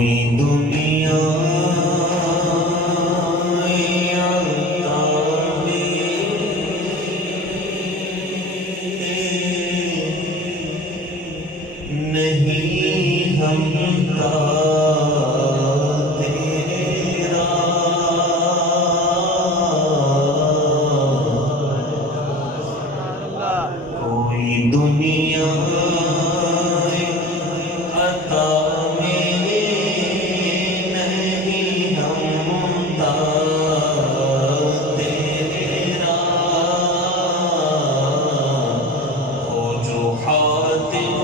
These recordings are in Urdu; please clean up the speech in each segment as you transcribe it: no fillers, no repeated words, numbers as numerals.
کوئی دنیا نہیں ہم کا تیرا، کوئی دنیا عطا میں نہیں ہم کا تیرا، وہ جو حاتم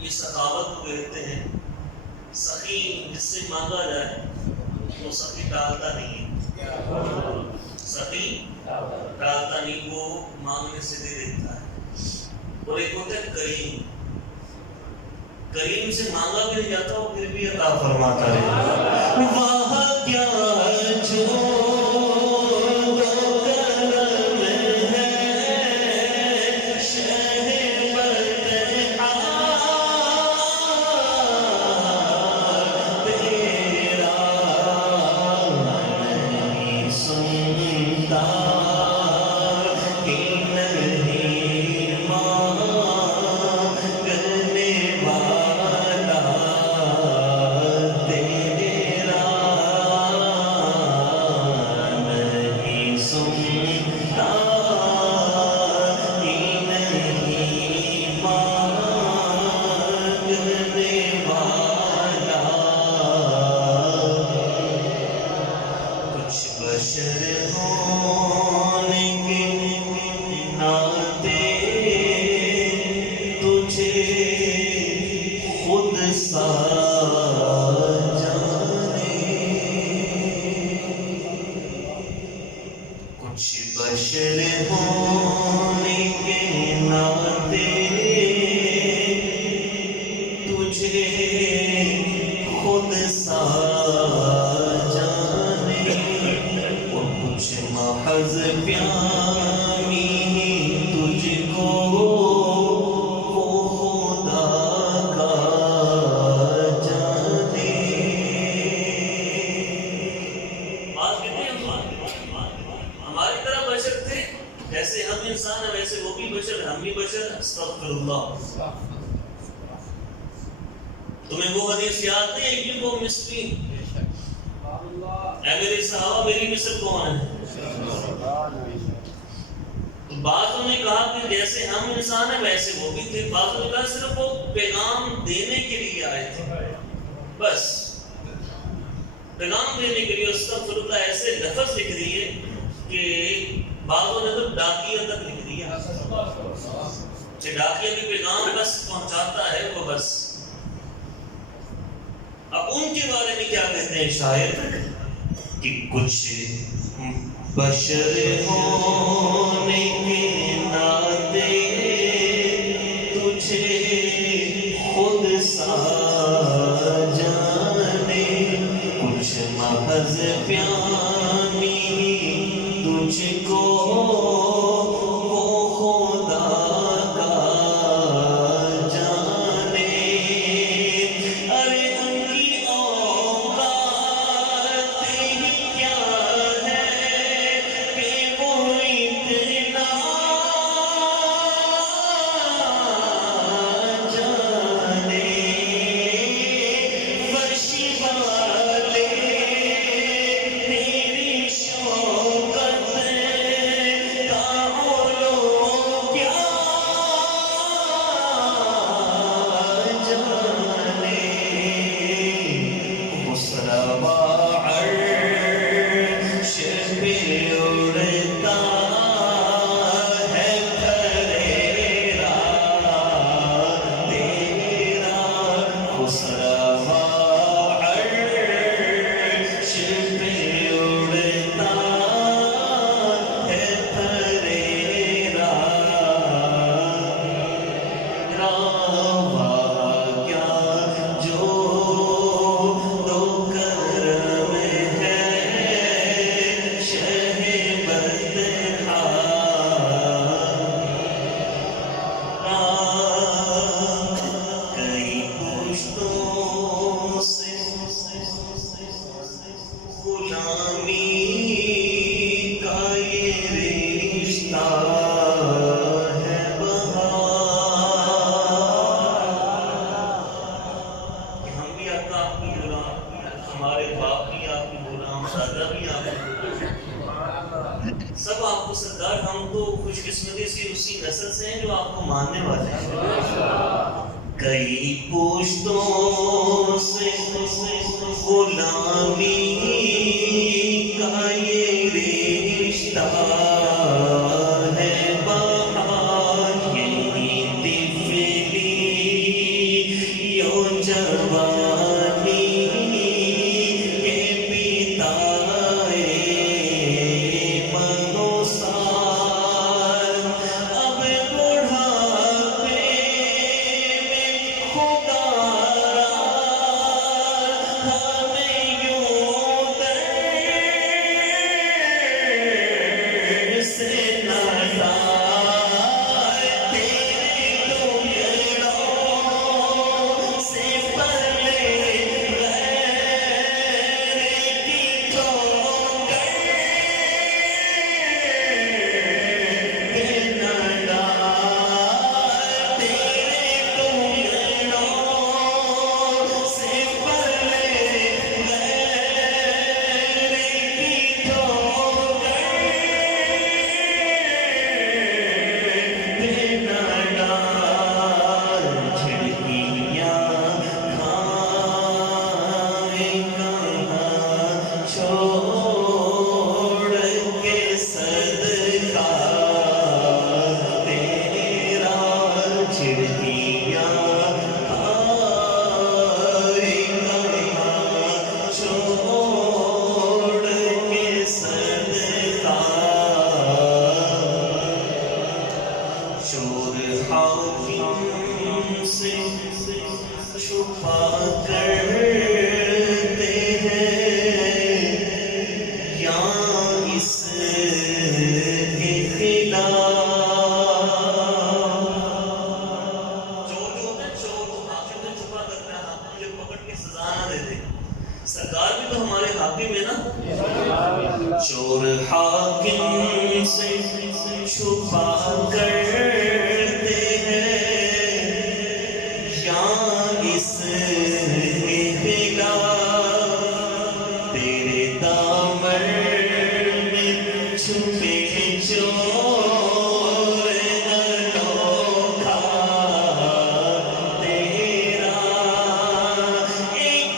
یہ سخاوت کو کہتے ہیں. سخی جس سے مانگا جائے وہ سخی ٹالتا نہیں ہے، سخی ٹالتا نہیں، وہ مانگنے سے دے دیتا ہے. اور ایک ہوتا ہے کریم، کریم سے مانگا بھی نہیں جاتا وہ پھر بھی عطا فرماتا ہے. واہ کیا جو بشر ہونے کے ناطے تجھے خود سا جانے، اور کچھ محض پیامی تجھ کو وہ خدا کا جانے. بات کہتے ہیں ہماری طرح بشر تھے، جیسے ہم انسان ہیں ویسے وہ بھی بشر، ہم بھی بشر. استغفر اللہ. تمہیں وہ حدیث یاد نہیں ہے کہ وہ مسکین اے میرے صحابہ میری مثل کون ہے؟ تو بعضوں نے کہا کہ جیسے ہم انسان ہیں ویسے وہ بھی تھے، بعضوں نے کہا صرف وہ پیغام دینے کے لیے آئے تھے. بس پیغام دینے کے لیے استغفر اللہ ایسے لفظ لکھ دیے کہ بعضوں نے تو ڈاکیہ تک لکھ دیا کہ ڈاکیہ بھی پیغام بس پہنچاتا ہے وہ بس. اب ان کے بارے میں کیا کہتے ہیں شاعر کہ کچھ بشر ہونے کے ناطے تجھے خود سا جانے کچھ محض پیانی تجھ کو وہ خدا کا جانے. ارے ان کی اوقات ہی کیا ہے کہ وہ اتنا جانے. فرشی والے تیری شوکت کا علوم کیا جانے. خسروا عرش پہ اڑتا ہے پھریرا تیرا. خسروا عرش پہ اڑتا ہے پھریرا. راوا کیا جو دو کرم ہے شہ بدحا. کئی پشتوں سے غلامی کا یہ رشتہ ہے کہ ہم بھی آقا آپ کی غلام، ہمارے باپ بھی آپ کی غلام، دادا بھی آپ کی غلام، سب آپ کو سردار. ہم تو خوش قسمتی سے اسی نسل سے ہیں جو آپ کو ماننے والے ہیں. کئی پشتوں سے غلامی کا یہ رشتہ ہے بہار. یہی طفلی یوں جوانی کے پیتائے منوسار. اب بڑھاپے میں خدا را ہمیں یوں درد سے نزار. تیرے ٹکڑوں سے پلے غیر کی ٹھوکر پہ نہ ڈال. تیرے ٹکڑوں سے پلے غیر کی ٹھوکر پہ نہ ڈال. جھڑکیاں کھائیں کہاں چھوڑ کے صدقہ تیرا. جھڑکیاں کھائیں کہاں چھوڑ کے صدقہ. شور حاکم سے چھپا کرتے ہیں یا اس کے خلاف. چور جو ہوتا ہے چور حاکم سے چھپا کرتا ہے. حاکم مجھے پکڑ کے سزا نہ دے دے. سرکار بھی تو ہمارے حاکم ہے نا. چور حاکم سے چھپا کرتے ہیں یا اس کے خلاف. تیرے دامن میں چھپے چور انوکھا تیرا. ایک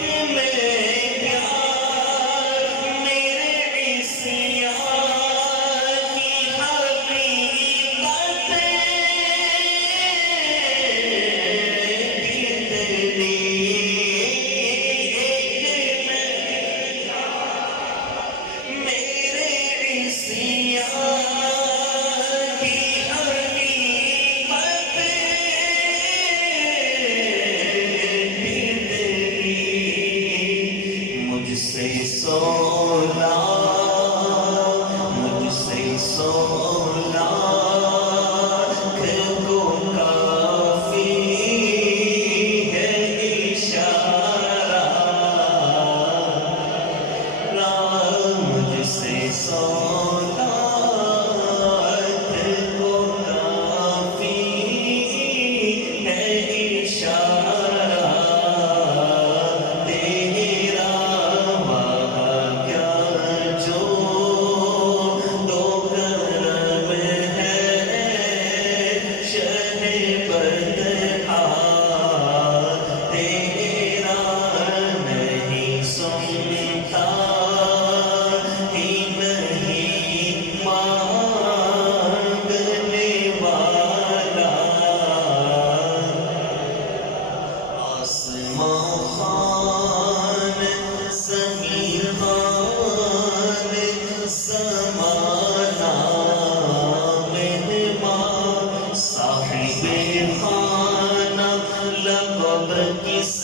کس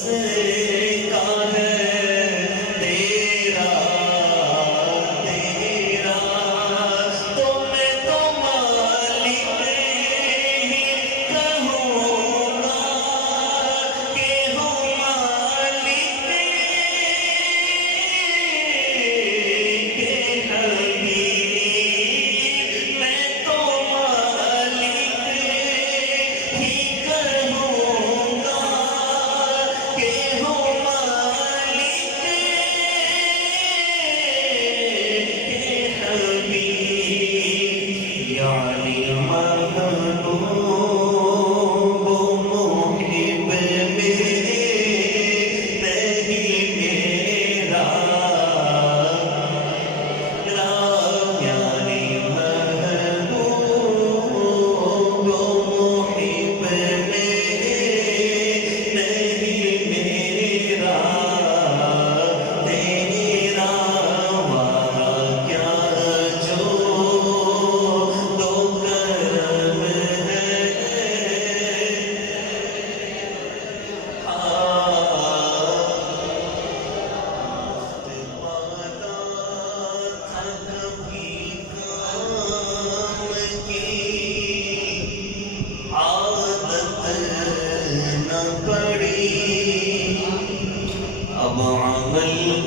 کا ہے تیرا تیرا تو میں تو مالک ہی کہوں گا کہ ہوں مالک کے حبیب میں تو مالک ہی کہوں گا کہ ہوں مالک کے حبیب یعنی محبوب محب میرے نہیں میرا رام یعنی محبوب محب میرے نہیں میرا تیرا وہاں کیا جو تو کرم ہے عادت نہ پڑی اب عمل